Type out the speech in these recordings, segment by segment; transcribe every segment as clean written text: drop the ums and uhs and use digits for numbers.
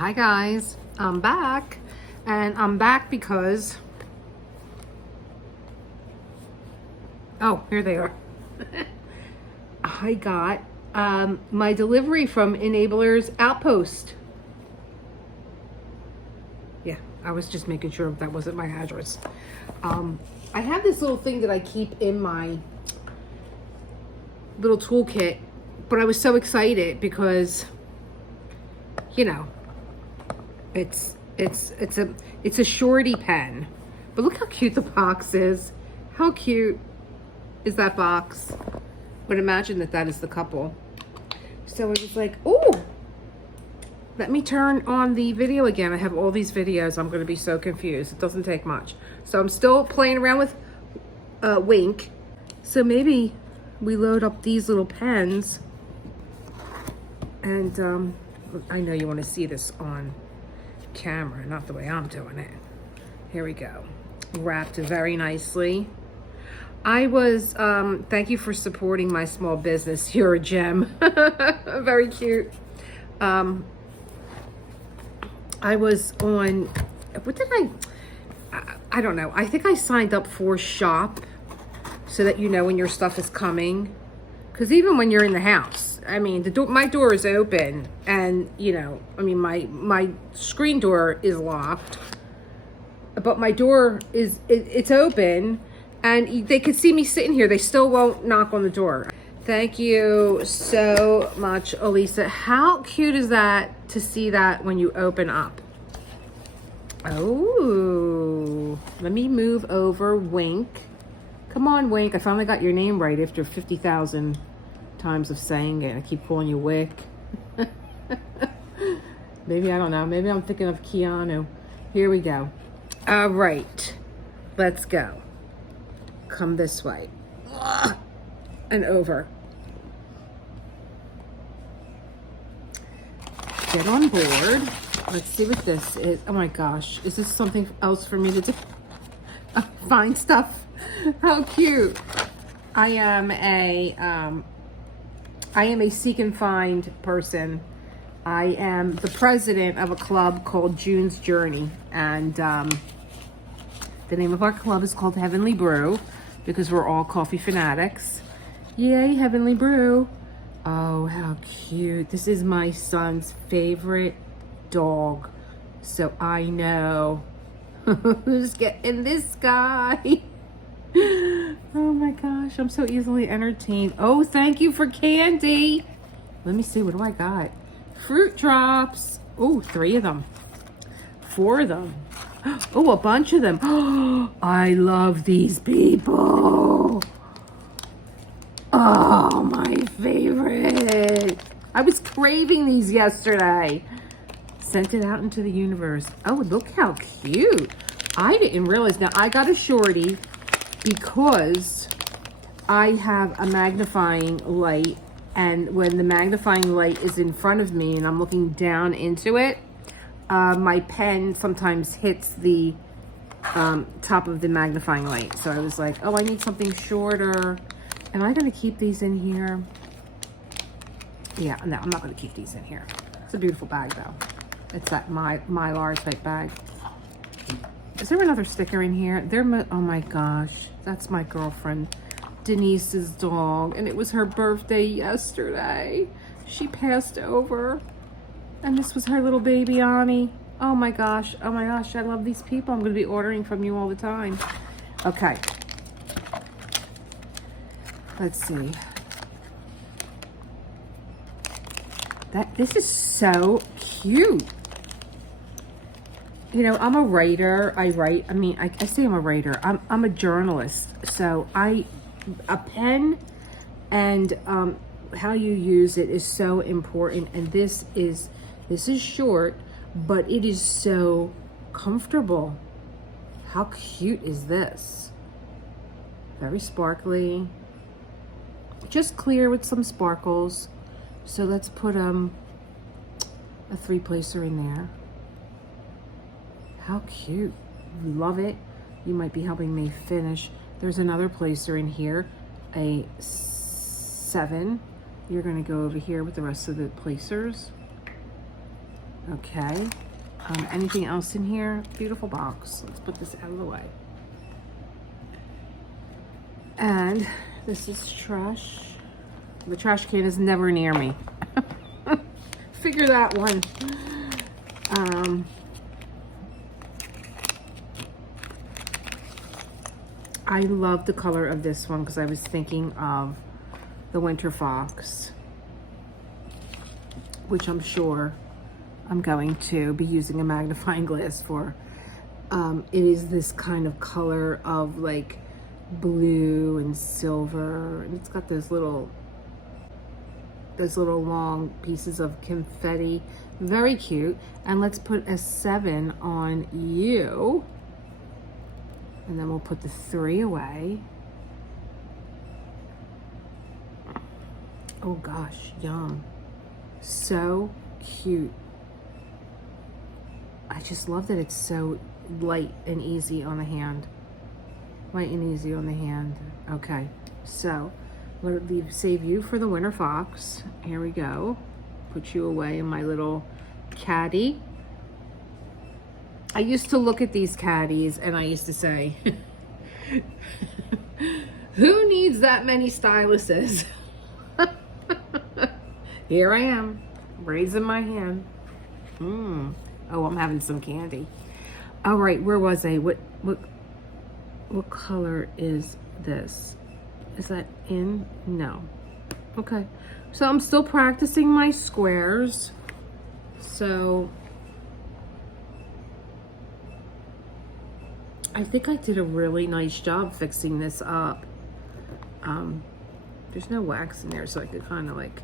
Hi guys, I'm back, and I'm back because, oh, here they are. I got my delivery from Enabler's Outpost. Yeah, I was just making sure that wasn't my address. I have this little thing that I keep in my little toolkit, but I was so excited because, you know, it's a Shorty pen. But look how cute the box is. How cute is that box? But imagine that is the couple. So it was like, oh, let me turn on the video again. I have all these videos. I'm going to be so confused. It doesn't take much. So I'm still playing around with Wink. So maybe we load up these little pens. And I know you want to see this on camera, not the way I'm doing it. Here we go. Wrapped very nicely. I was, thank you for supporting my small business. You're a gem. Very cute. I was on, what did I don't know. I think I signed up for Shop so that you know when your stuff is coming. Because even when you're in the house, I mean, my door is open, and you know, I mean, my screen door is locked, but my door is it's open, and they can see me sitting here. They still won't knock on the door. Thank you so much, Elisa. How cute is that to see that when you open up? Oh, let me move over, Wink. Come on, Wink. I finally got your name right after 50,000 times of saying it. I keep calling you Wick. Maybe, I don't know. Maybe I'm thinking of Keanu. Here we go. All right. Let's go. Come this way. And over. Get on board. Let's see what this is. Oh my gosh. Is this something else for me to do? Find stuff. How cute. I am a seek and find person. I am the president of a club called June's Journey, and the name of our club is called Heavenly Brew because we're all coffee fanatics. Yay, Heavenly Brew. Oh, how cute. This is my son's favorite dog, so I know who's getting this guy. Oh my gosh, I'm so easily entertained. Oh, thank you for candy. Let me see, what do I got? Fruit drops. Oh, 3 of them. 4 of them. Oh, a bunch of them. I love these people. Oh, my favorite. I was craving these yesterday. Sent it out into the universe. Oh, look how cute. I didn't realize. Now, I got a Shorty because I have a magnifying light, and when the magnifying light is in front of me and I'm looking down into it, my pen sometimes hits the top of the magnifying light. So I was like, oh, I need something shorter. Am I going to keep these in here? Yeah, no, I'm not going to keep these in here. It's a beautiful bag, though. It's that Mylar type bag. Is there another sticker in here? Oh my gosh, that's my girlfriend Denise's dog, and it was her birthday yesterday. She passed over, and this was her little baby Annie. Oh my gosh, I love these people. I'm going to be ordering from you all the time. Okay, let's see. This is so cute. You know, I'm a writer. I write. I mean, I say I'm a writer. I'm a journalist. So a pen and how you use it is so important. And this is short, but it is so comfortable. How cute is this? Very sparkly. Just clear with some sparkles. So let's put a 3-placer in there. How cute. Love it. You might be helping me finish. There's another placer in here, a 7. You're going to go over here with the rest of the placers. Okay. Anything else in here? Beautiful box. Let's put this out of the way. And this is trash. The trash can is never near me. Figure that one. I love the color of this one because I was thinking of the Winter Fox, which I'm sure I'm going to be using a magnifying glass for. It is this kind of color of like blue and silver, and it's got those little long pieces of confetti. Very cute. And let's put a 7 on you. And then we'll put the 3 away. Oh gosh, yum. So cute. I just love that it's so light and easy on the hand. Light and easy on the hand. Okay, so save you for the Winter Fox. Here we go. Put you away in my little caddy. I used to look at these caddies and I used to say, who needs that many styluses? Here I am, raising my hand. Oh, I'm having some candy. All right, where was I? What color is this? Is that in? No. Okay. So I'm still practicing my squares. So I think I did a really nice job fixing this up. There's no wax in there, so I could kind of like,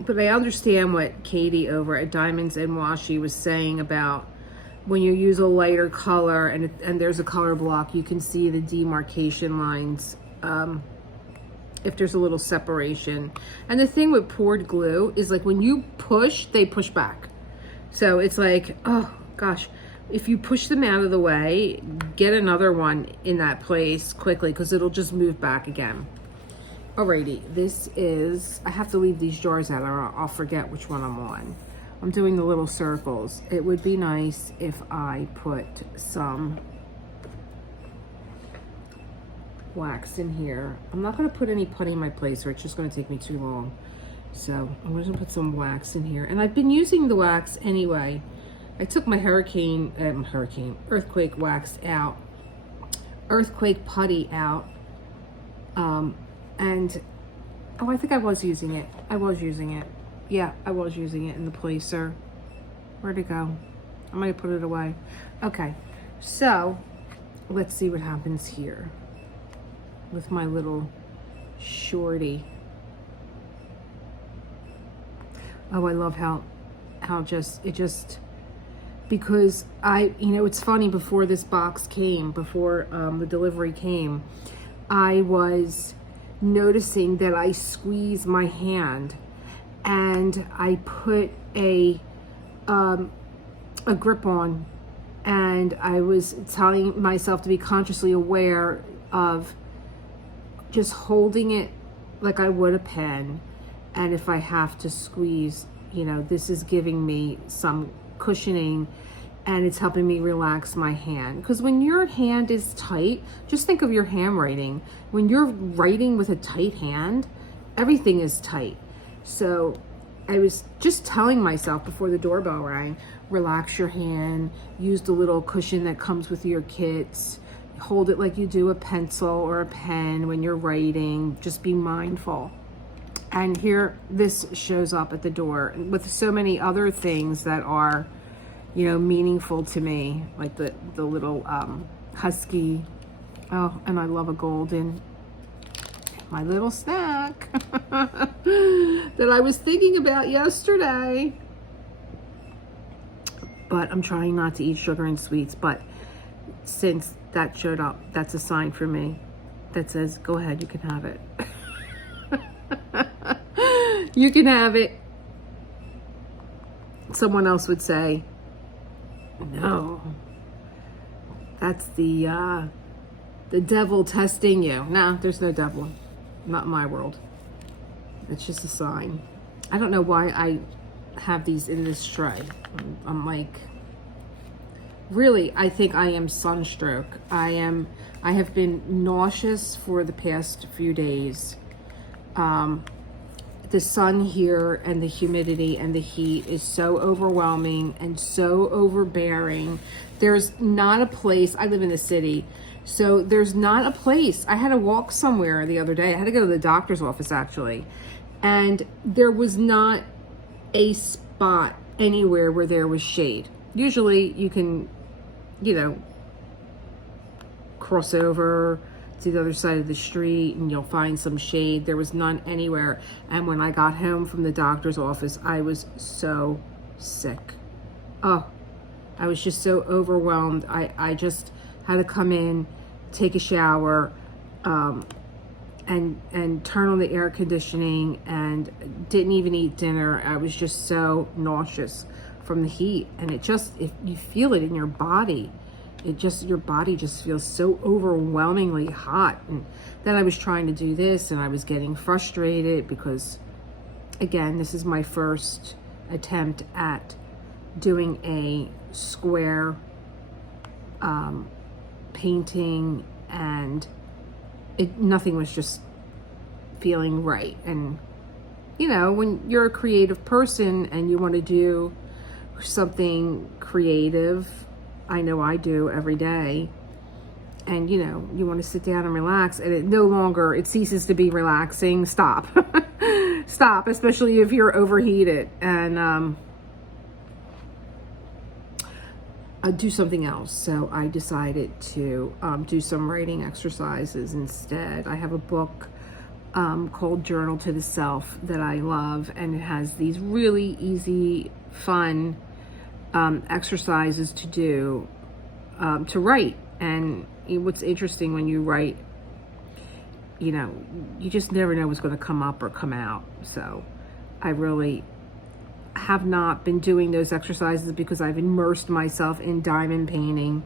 but I understand what Katie over at Diamonds and Washi was saying about when you use a lighter color and there's a color block, you can see the demarcation lines if there's a little separation. And the thing with poured glue is like when you push, they push back. So it's like, oh gosh, if you push them out of the way, get another one in that place quickly because it'll just move back again. Alrighty, this is, I have to leave these jars out or I'll forget which one I'm on. I'm doing the little circles. It would be nice if I put some wax in here. I'm not gonna put any putty in my place or it's just gonna take me too long. So I'm gonna put some wax in here. And I've been using the wax anyway. I took my earthquake wax out, earthquake putty out. And, oh, I think I was using it. Yeah, I was using it in the placer. Where'd it go? I might have put it away. Okay, so let's see what happens here with my little shorty. Oh, I love how because it's funny, before this box came, before the delivery came, I was noticing that I squeeze my hand and I put a grip on, and I was telling myself to be consciously aware of just holding it like I would a pen, and if I have to squeeze, this is giving me some cushioning and it's helping me relax my hand. Because when your hand is tight, just think of your handwriting. When you're writing with a tight hand, everything is tight. So I was just telling myself before the doorbell rang, relax your hand, use the little cushion that comes with your kits, hold it like you do a pencil or a pen when you're writing, just be mindful. And here, this shows up at the door with so many other things that are, meaningful to me, like the little husky. Oh, and I love a golden, my little snack that I was thinking about yesterday. But I'm trying not to eat sugar and sweets, but since that showed up, that's a sign for me that says, go ahead, you can have it. You can have it. Someone else would say, no, that's the devil testing you. No, there's no devil. Not in my world. It's just a sign. I don't know why I have these in this tray. I'm like, really, I think I am sunstroke. I have been nauseous for the past few days. The sun here and the humidity and the heat is so overwhelming and so overbearing. There's not a place, I live in the city, so there's not a place. I had to walk somewhere the other day. I had to go to the doctor's office actually. And there was not a spot anywhere where there was shade. Usually you can, cross over to the other side of the street and you'll find some shade. There was none anywhere. And when I got home from the doctor's office, I was so sick. Oh, I was just so overwhelmed. I just had to come in, take a shower, and turn on the air conditioning, and didn't even eat dinner. I was just so nauseous from the heat, and if you feel it in your body. Your body just feels so overwhelmingly hot. And then I was trying to do this and I was getting frustrated because, again, this is my first attempt at doing a square painting, and nothing was just feeling right. And, when you're a creative person and you want to do something creative, I know I do every day, and you want to sit down and relax, and it ceases to be relaxing. Stop. Stop, especially if you're overheated, and do something else. So I decided to do some writing exercises instead. I have a book called Journal to the Self that I love, and it has these really easy, fun exercises to do, to write. And what's interesting when you write, you just never know what's going to come up or come out. So I really have not been doing those exercises because I've immersed myself in diamond painting,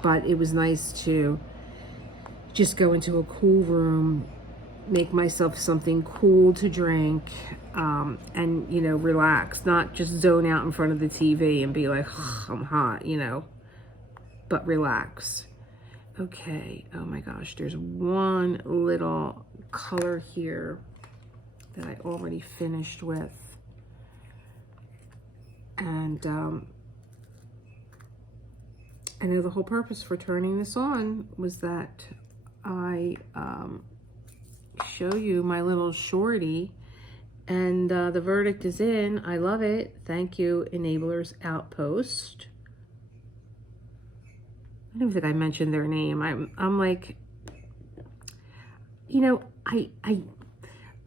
but it was nice to just go into a cool room, make myself something cool to drink, and relax, not just zone out in front of the TV and be like, oh, I'm hot, but relax. Okay, oh my gosh, there's one little color here that I already finished with, and I know the whole purpose for turning this on was that I show you my little shorty. And the verdict is in. I love it. Thank you, Enablers Outpost. I don't think I mentioned their name. I'm like,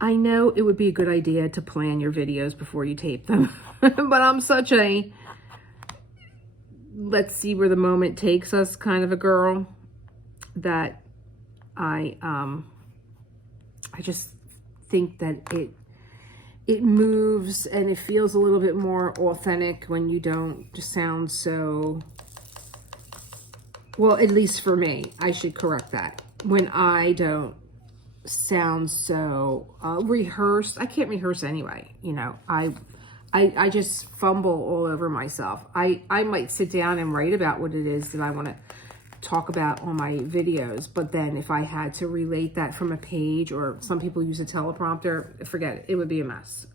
I know it would be a good idea to plan your videos before you tape them, but I'm such a let's see where the moment takes us kind of a girl that I just think that it moves and it feels a little bit more authentic when you don't just sound so, well, at least for me, I should correct that. When I don't sound so rehearsed, I can't rehearse anyway, I just fumble all over myself. I might sit down and write about what it is that I want to talk about on my videos, but then if I had to relate that from a page, or some people use a teleprompter, forget it, it would be a mess.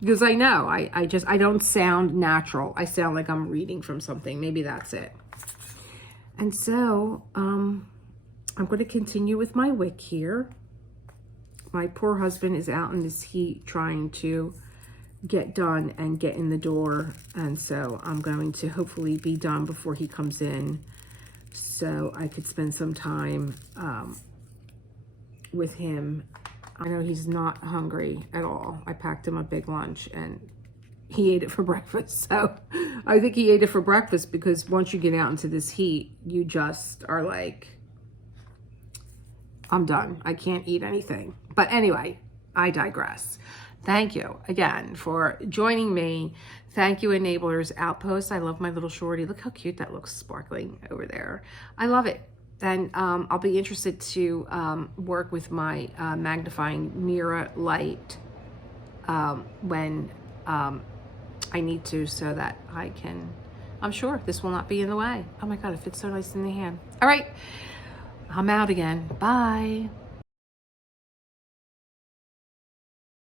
Because I know I don't sound natural. I sound like I'm reading from something. Maybe that's it. And so I'm going to continue with my wick here. My poor husband is out in this heat trying to get done and get in the door, and so I'm going to hopefully be done before he comes in, so I could spend some time with him. I know he's not hungry at all. I packed him a big lunch and he ate it for breakfast. So I think he ate it for breakfast because once you get out into this heat, you just are like, I'm done. I can't eat anything. But anyway, I digress. Thank you again for joining me. Thank you, Enablers Outpost. I love my little shorty. Look how cute that looks sparkling over there. I love it. And I'll be interested to work with my magnifying mirror light when I need to so that I can, I'm sure this will not be in the way. Oh my God, it fits so nice in the hand. All right, I'm out again. Bye.